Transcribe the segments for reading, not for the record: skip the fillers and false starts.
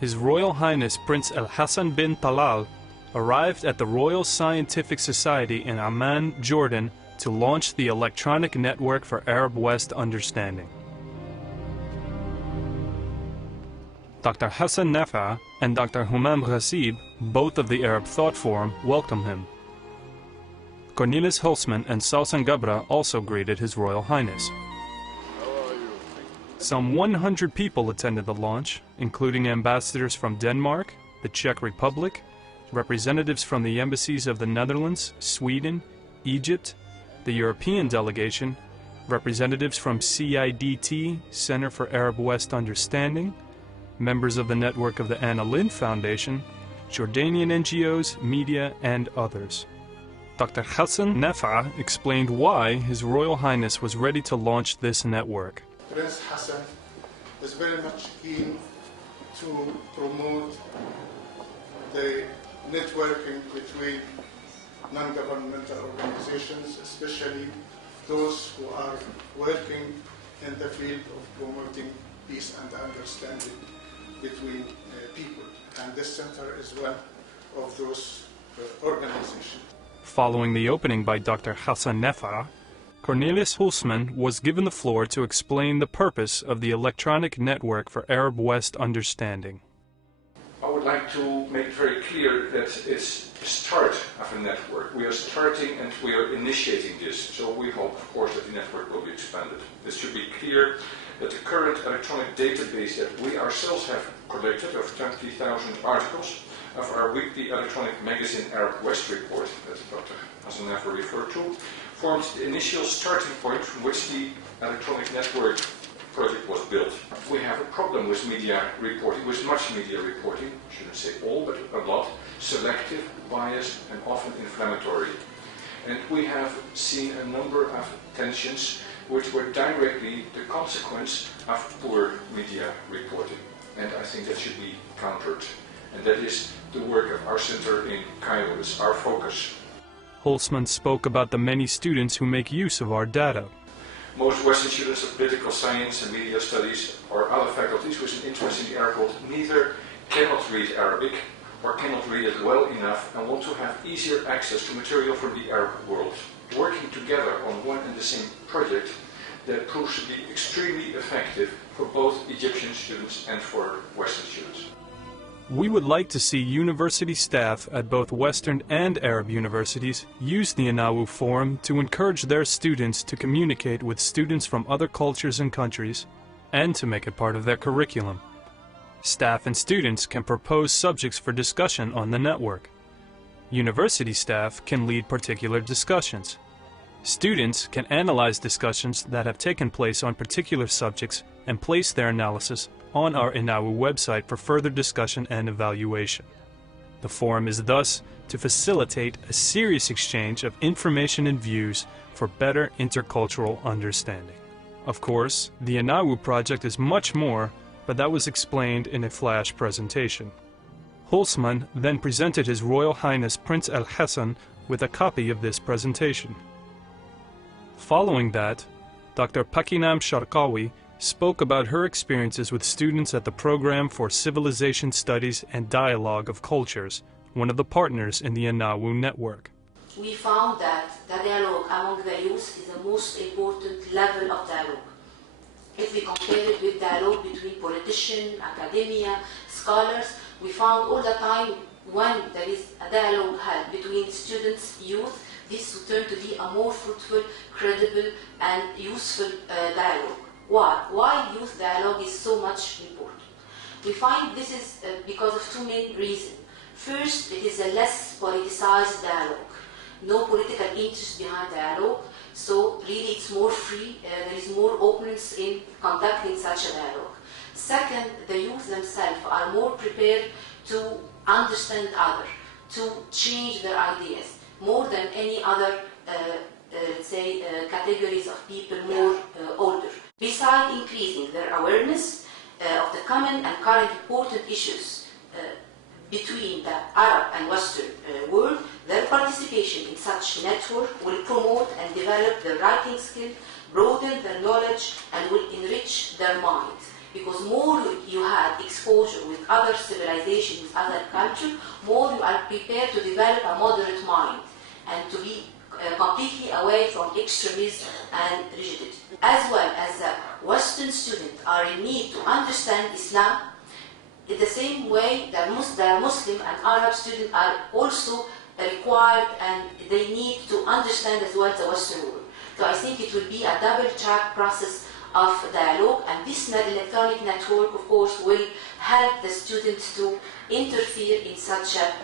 His Royal Highness Prince Al Hassan bin Talal arrived at the Royal Scientific Society in Amman, Jordan, to launch the Electronic Network for Arab West Understanding. Dr. Hassan Nafa and Dr. Humam Ghasib, both of the Arab Thought Forum, welcomed him. Cornelis Hulsman and Sausan Gabra also greeted His Royal Highness. Some 100 people attended the launch, including ambassadors from Denmark, the Czech Republic, representatives from the embassies of the Netherlands, Sweden, Egypt, the European delegation, representatives from CIDT, Center for Arab West Understanding, members of the network of the Anna Lindh Foundation, Jordanian NGOs, media, and others. Dr. Hassan Nafa explained why His Royal Highness was ready to launch this network. Prince Hassan is very much keen to promote the networking between non-governmental organizations, especially those who are working in the field of promoting peace and understanding between people. And this center is one of those organizations. Following the opening by Dr. Hassan Nafa, Cornelis Hulsman was given the floor to explain the purpose of the Electronic Network for Arab West Understanding. I would like to make it very clear that it's the start of a network. We are starting and we are initiating this, so we hope, of course, that the network will be expanded. This should be clear that the current electronic database that we ourselves have collected of 20,000 articles of our weekly electronic magazine Arab West report that Dr. Hassan Nafa referred to, formed the initial starting point from which the electronic network project was built. We have a problem with media reporting, with much media reporting, I shouldn't say all, but a lot, selective, biased, and often inflammatory. And we have seen a number of tensions which were directly the consequence of poor media reporting. And I think that should be countered. And that is the work of our center in Cairo. It's our focus. Hulsman spoke about the many students who make use of our data. Most Western students of political science and media studies or other faculties with an interest in the Arab world neither cannot read Arabic or cannot read it well enough and want to have easier access to material from the Arab world. Working together on one and the same project that proves to be extremely effective for both Egyptian students and for Western students. We would like to see university staff at both Western and Arab universities use the ENAWU Forum to encourage their students to communicate with students from other cultures and countries, and to make it part of their curriculum. Staff and students can propose subjects for discussion on the network. University staff can lead particular discussions. Students can analyze discussions that have taken place on particular subjects and place their analysis on our ENAWU website for further discussion and evaluation. The forum is thus to facilitate a serious exchange of information and views for better intercultural understanding. Of course, the ENAWU project is much more, but that was explained in a flash presentation. Hulsman then presented His Royal Highness Prince Al Hassan with a copy of this presentation. Following that, Dr. Pakinam Sharkawi spoke about her experiences with students at the Program for Civilization Studies and Dialogue of Cultures, one of the partners in the ENAWU network. We found that the dialogue among the youth is the most important level of dialogue. If we compare it with dialogue between politicians, academia, scholars, we found all the time when there is a dialogue held between students, youth, this will turn to be a more fruitful, credible, and useful dialogue. Why? Why youth dialogue is so much important? We find this is because of two main reasons. First, it is a less politicized dialogue. No political interest behind dialogue, so really it's more free, there is more openness in conducting such a dialogue. Second, the youth themselves are more prepared to understand others, to change their ideas, more than any other, categories of people more older. Besides increasing their awareness of the common and current important issues between the Arab and Western world, their participation in such network will promote and develop their writing skill, broaden their knowledge, and will enrich their mind. Because more you had exposure with other civilizations, with other culture, more you are prepared to develop a moderate mind and to be completely away from extremism and rigidity. As well as the Western students are in need to understand Islam, in the same way that the Muslim and Arab students are also required and they need to understand as well the Western world. So I think it will be a double-track process of dialogue, and this electronic network, of course, will help the students to interfere in such a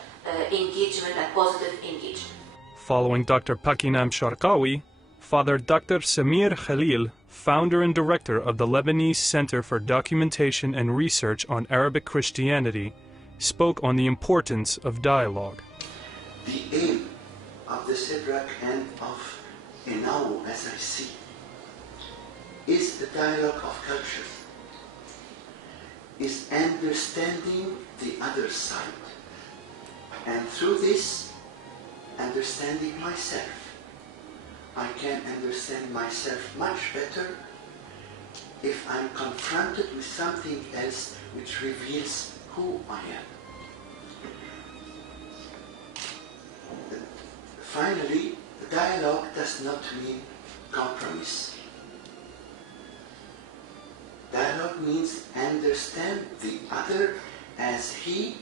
engagement and positive engagement. Following Dr. Pakinam Sharqawi, Father Dr. Samir Khalil, founder and director of the Lebanese Center for Documentation and Research on Arabic Christianity, spoke on the importance of dialogue. The aim of the CEDRAC and of ENAWU, as I see, is the dialogue of cultures, is understanding the other side, and through this, understanding myself. I can understand myself much better if I'm confronted with something else which reveals who I am. Finally, dialogue does not mean compromise. Dialogue means understand the other as he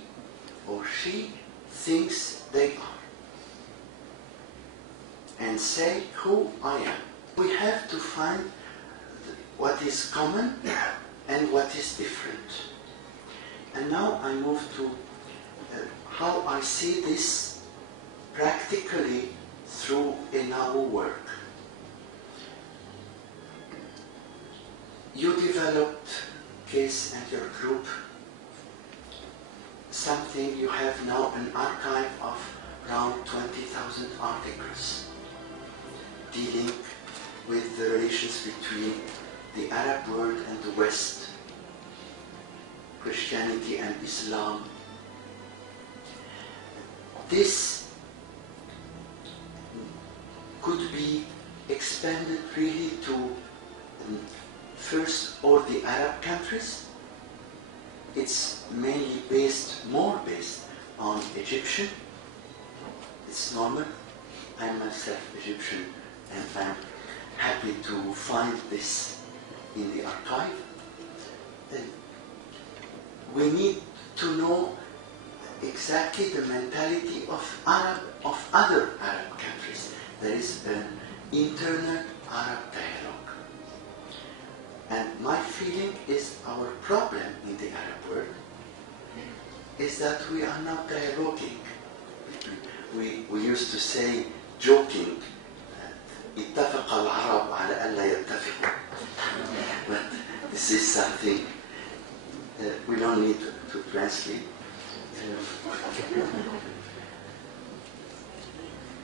or she thinks they are, and say who I am. We have to find what is common and what is different. And now I move to how I see this practically through ENAWU work. You developed, Case and your group, something, you have now an archive of around 20,000 articles dealing with the relations between the Arab world and the West, Christianity and Islam. This could be expanded really to first all the Arab countries. It's mainly more based on Egyptian. It's normal. I'm myself Egyptian, and I'm happy to find this in the archive. And we need to know exactly the mentality of other Arab countries. There is an internal Arab dialogue. And my feeling is our problem in the Arab world is that we are not dialoguing. We used to say, joking, اتفق العرب على ألا يتفقوا. But this is something we don't need to translate.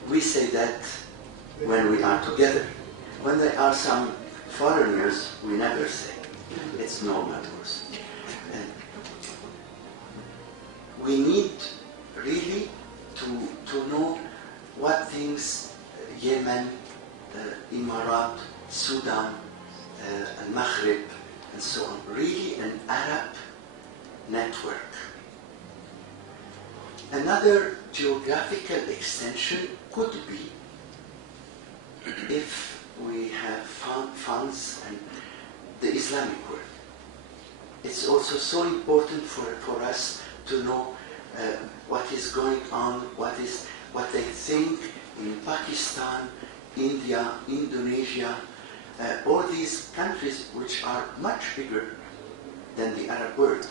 We say that when we are together. When there are some foreigners, we never say. It's normal to us. We need really to know what things Yemen, Emirat, Sudan, Maghreb, and so on. Really an Arab network. Another geographical extension could be if we have found funds and the Islamic world. It's also so important for us to know what is going on, what they think in Pakistan, India, Indonesia, all these countries which are much bigger than the Arab world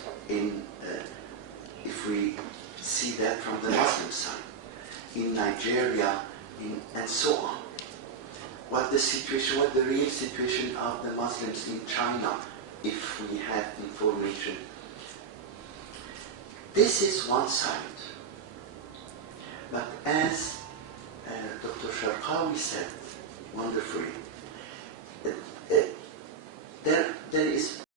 if we see that from the Muslim side, in Nigeria, and so on. What the real situation of the Muslims in China, if we have information. This is one side. But as Dr. Sharqawi said wonderfully, there is